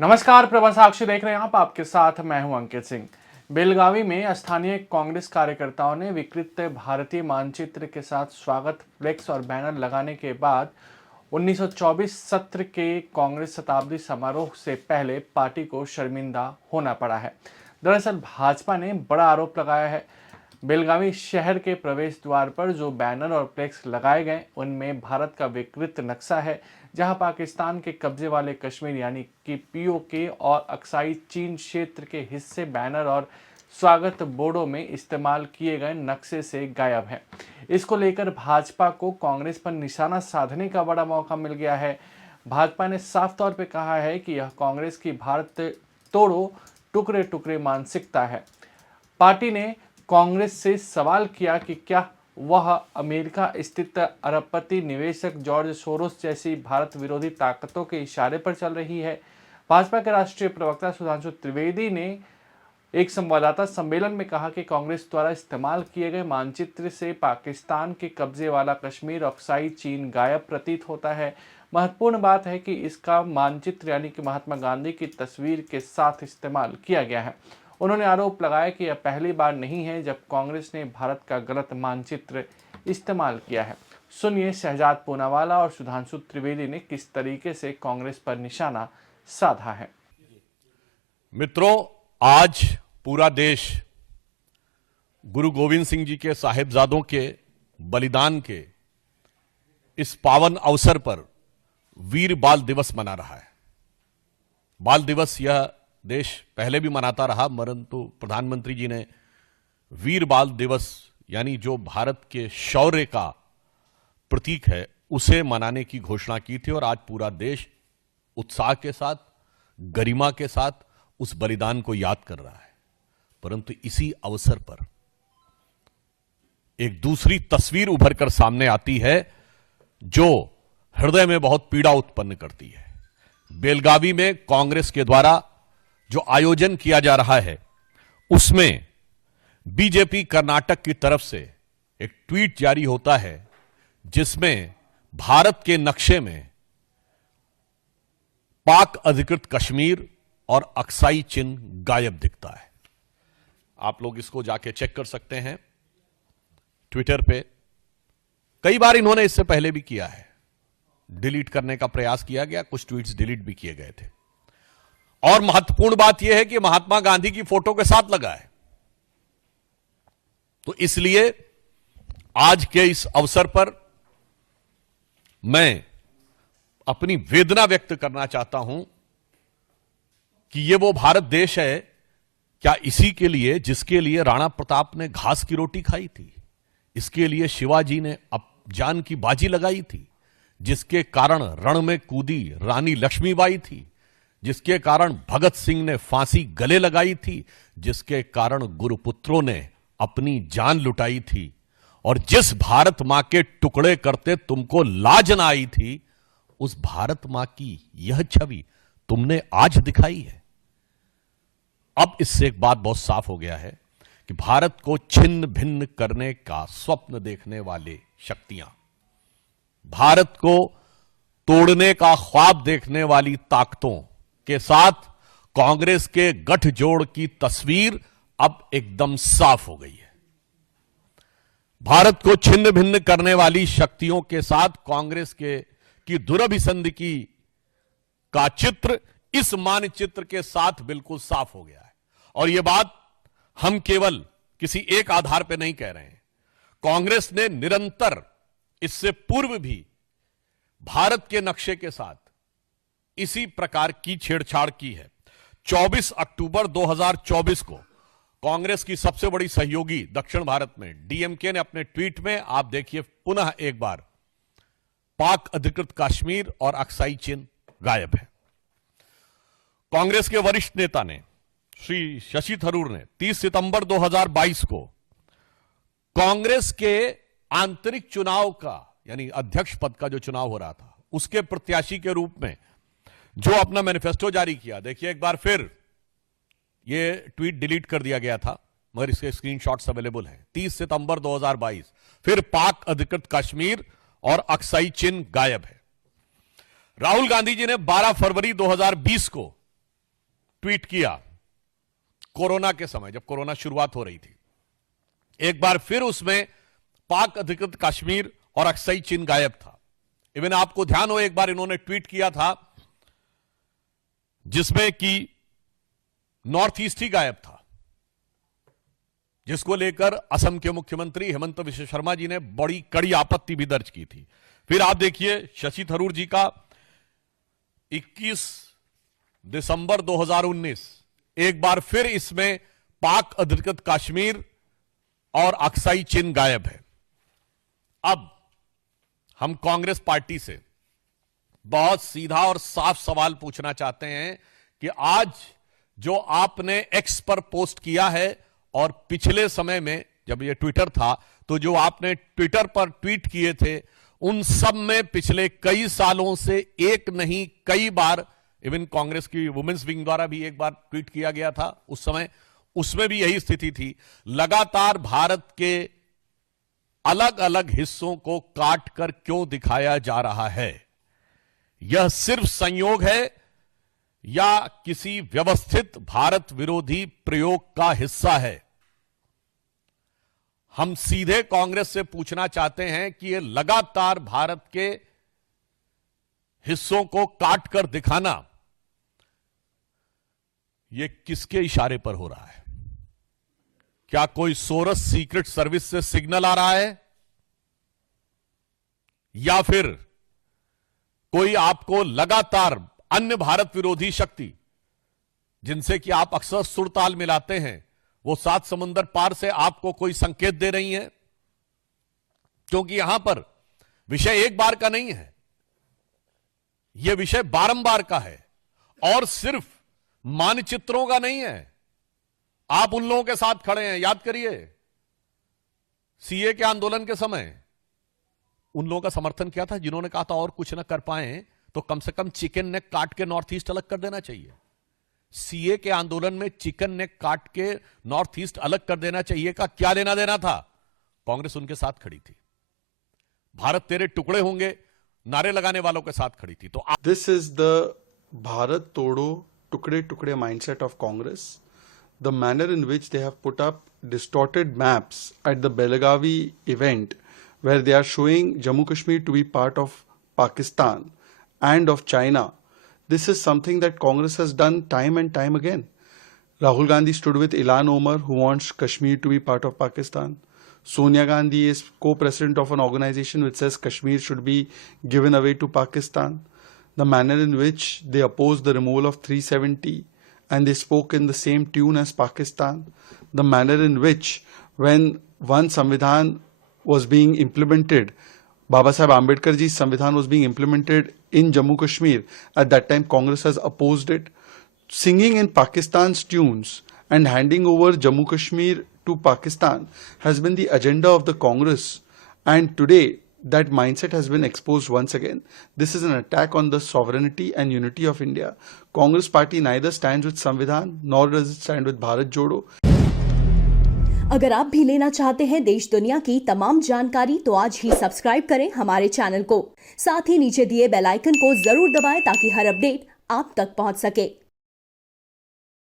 नमस्कार, प्रभा साक्षी देख रहे हैं आप। आपके साथ मैं हूं अंकित सिंह। बेलगावी में स्थानीय कांग्रेस कार्यकर्ताओं ने विकृत भारतीय मानचित्र के साथ स्वागत फ्लेक्स और बैनर लगाने के बाद 1924 सत्र के कांग्रेस शताब्दी समारोह से पहले पार्टी को शर्मिंदा होना पड़ा है। दरअसल भाजपा ने बड़ा आरोप लगाया है। बेलगावी शहर के प्रवेश द्वार पर जो बैनर और फ्लेक्स लगाए गए उनमें भारत का विकृत नक्शा है, जहां पाकिस्तान के कब्जे वाले कश्मीर यानी कि पीओके और अक्साई चीन क्षेत्र के हिस्से बैनर और स्वागत बोर्डों में इस्तेमाल किए गए नक्शे से गायब है। इसको लेकर भाजपा को कांग्रेस पर निशाना साधने का बड़ा मौका मिल गया है। भाजपा ने साफ तौर पर कहा है कि यह कांग्रेस की भारत तोड़ो टुकड़े टुकड़े मानसिकता है। पार्टी ने कांग्रेस से सवाल किया कि क्या वह अमेरिका स्थित अरबपति निवेशक जॉर्ज सोरोस जैसी भारत विरोधी ताकतों के इशारे पर चल रही है। भाजपा के राष्ट्रीय प्रवक्ता सुधांशु त्रिवेदी ने एक संवाददाता सम्मेलन में कहा कि कांग्रेस द्वारा इस्तेमाल किए गए मानचित्र से पाकिस्तान के कब्जे वाला कश्मीर अक्साई चीन गायब प्रतीत होता है। महत्वपूर्ण बात है कि इसका मानचित्र यानी कि महात्मा गांधी की तस्वीर के साथ इस्तेमाल किया गया है। उन्होंने आरोप लगाया कि यह पहली बार नहीं है जब कांग्रेस ने भारत का गलत मानचित्र इस्तेमाल किया है। सुनिए शहजाद पूनावाला और सुधांशु त्रिवेदी ने किस तरीके से कांग्रेस पर निशाना साधा है। मित्रों, आज पूरा देश गुरु गोविंद सिंह जी के साहिबजादों के बलिदान के इस पावन अवसर पर वीर बाल दिवस मना रहा है। बाल दिवस यह देश पहले भी मनाता रहा, परंतु प्रधानमंत्री जी ने वीर बाल दिवस यानी जो भारत के शौर्य का प्रतीक है उसे मनाने की घोषणा की थी और आज पूरा देश उत्साह के साथ, गरिमा के साथ उस बलिदान को याद कर रहा है। परंतु इसी अवसर पर एक दूसरी तस्वीर उभर कर सामने आती है जो हृदय में बहुत पीड़ा उत्पन्न करती है। बेलगावी में कांग्रेस के द्वारा जो आयोजन किया जा रहा है उसमें बीजेपी कर्नाटक की तरफ से एक ट्वीट जारी होता है जिसमें भारत के नक्शे में पाक अधिकृत कश्मीर और अक्साई चिन्ह गायब दिखता है। आप लोग इसको जाके चेक कर सकते हैं ट्विटर पे। कई बार इन्होंने इससे पहले भी किया है, डिलीट करने का प्रयास किया गया, कुछ ट्वीट्स डिलीट भी किए गए थे। और महत्वपूर्ण बात यह है कि महात्मा गांधी की फोटो के साथ लगा है। तो इसलिए आज के इस अवसर पर मैं अपनी वेदना व्यक्त करना चाहता हूं कि यह वो भारत देश है क्या इसी के लिए जिसके लिए राणा प्रताप ने घास की रोटी खाई थी, इसके लिए शिवाजी ने जान की बाजी लगाई थी, जिसके कारण रण में कूदी रानी लक्ष्मीबाई थी, जिसके कारण भगत सिंह ने फांसी गले लगाई थी, जिसके कारण गुरुपुत्रों ने अपनी जान लुटाई थी, और जिस भारत मां के टुकड़े करते तुमको लाज न आई थी, उस भारत मां की यह छवि तुमने आज दिखाई है। अब इससे एक बात बहुत साफ हो गया है कि भारत को छिन्न भिन्न करने का स्वप्न देखने वाले शक्तियां, भारत को तोड़ने का ख्वाब देखने वाली ताकतों के साथ कांग्रेस के गठजोड़ की तस्वीर अब एकदम साफ हो गई है। भारत को छिन्न भिन्न करने वाली शक्तियों के साथ कांग्रेस की दुरभिसंधि का चित्र इस मानचित्र के साथ बिल्कुल साफ हो गया है। और यह बात हम केवल किसी एक आधार पर नहीं कह रहे हैं। कांग्रेस ने निरंतर इससे पूर्व भी भारत के नक्शे के साथ इसी प्रकार की छेड़छाड़ की है। 24 अक्टूबर 2024 को कांग्रेस की सबसे बड़ी सहयोगी दक्षिण भारत में डीएमके ने अपने ट्वीट में, आप देखिए पुनः एक बार, पाक अधिकृत कश्मीर और अक्साई चिन्ह गायब है। कांग्रेस के वरिष्ठ नेता ने श्री शशि थरूर ने 30 सितंबर 2022 को कांग्रेस के आंतरिक चुनाव का यानी अध्यक्ष पद का जो चुनाव हो रहा था उसके प्रत्याशी के रूप में जो अपना मैनिफेस्टो जारी किया। देखिए एक बार फिर ये ट्वीट डिलीट कर दिया गया था मगर इसके स्क्रीनशॉट्स अवेलेबल हैं। 30 सितंबर 2022 फिर पाक अधिकृत कश्मीर और अक्साई चिन्ह गायब है। राहुल गांधी जी ने 12 फरवरी 2020 को ट्वीट किया कोरोना के समय, जब कोरोना शुरुआत हो रही थी। एक बार फिर उसमें पाक अधिकृत कश्मीर और अक्साई चीन गायब था। इवन आपको ध्यान हो, एक बार इन्होंने ट्वीट किया था जिसमें कि नॉर्थ ईस्ट ही गायब था, जिसको लेकर असम के मुख्यमंत्री हेमंत बिश्व शर्मा जी ने बड़ी कड़ी आपत्ति भी दर्ज की थी। फिर आप देखिए शशि थरूर जी का 21 दिसंबर 2019, एक बार फिर इसमें पाक अधिकृत कश्मीर और अक्साई चीन गायब है। अब हम कांग्रेस पार्टी से बहुत सीधा और साफ सवाल पूछना चाहते हैं कि आज जो आपने एक्स पर पोस्ट किया है और पिछले समय में जब ये ट्विटर था तो जो आपने ट्विटर पर ट्वीट किए थे, उन सब में पिछले कई सालों से एक नहीं कई बार, इवन कांग्रेस की वुमेन्स विंग द्वारा भी एक बार ट्वीट किया गया था उस समय, उसमें भी यही स्थिति थी। लगातार भारत के अलग अलग हिस्सों को काट कर क्यों दिखाया जा रहा है? यह सिर्फ संयोग है या किसी व्यवस्थित भारत विरोधी प्रयोग का हिस्सा है? हम सीधे कांग्रेस से पूछना चाहते हैं कि यह लगातार भारत के हिस्सों को काट कर दिखाना, यह किसके इशारे पर हो रहा है? क्या कोई सोरस सीक्रेट सर्विस से सिग्नल आ रहा है, या फिर कोई आपको लगातार अन्य भारत विरोधी शक्ति जिनसे कि आप अक्सर सुरताल मिलाते हैं, वो 7 समुंदर पार से आपको कोई संकेत दे रही हैं? क्योंकि यहां पर विषय एक बार का नहीं है, यह विषय बारंबार का है और सिर्फ मानचित्रों का नहीं है। आप उन लोगों के साथ खड़े हैं, याद करिए सीए के आंदोलन के समय उन लोगों का समर्थन किया था जिन्होंने कहा था और कुछ ना कर पाए तो कम से कम चिकन नेक काट के नॉर्थ ईस्ट अलग कर देना चाहिए। सीए के आंदोलन में चिकन नेक काट के नॉर्थ ईस्ट अलग कर देना चाहिए का क्या लेना देना था? कांग्रेस उनके साथ खड़ी थी। भारत तेरे टुकड़े होंगे नारे लगाने वालों के साथ खड़ी थी। तो दिस इज द भारत तोड़ो टुकड़े टुकड़े mindset of Congress. The manner in which they have put up distorted maps at the Belagavi event, where they are showing Jammu Kashmir to be part of Pakistan and of China. This is something that Congress has done time and time again. Rahul Gandhi stood with Ilhan Omar, who wants Kashmir to be part of Pakistan. Sonia Gandhi is co-president of an organization which says Kashmir should be given away to Pakistan. The manner in which they oppose the removal of 370 and they spoke in the same tune as Pakistan. The manner in which when one Samvidhan was being implemented, Baba Saheb Ambedkar ji's Samvidhan was being implemented in Jammu Kashmir, at that time Congress has opposed it. Singing in Pakistan's tunes and handing over Jammu Kashmir to Pakistan has been the agenda of the Congress, and today that mindset has been exposed once again. This is an attack on the sovereignty and unity of India. Congress party neither stands with Samvidhan nor does it stand with Bharat Jodo. अगर आप भी लेना चाहते हैं देश दुनिया की तमाम जानकारी तो आज ही सब्सक्राइब करें हमारे चैनल को। साथ ही नीचे दिए बेल आइकन को जरूर दबाएं ताकि हर अपडेट आप तक पहुंच सके।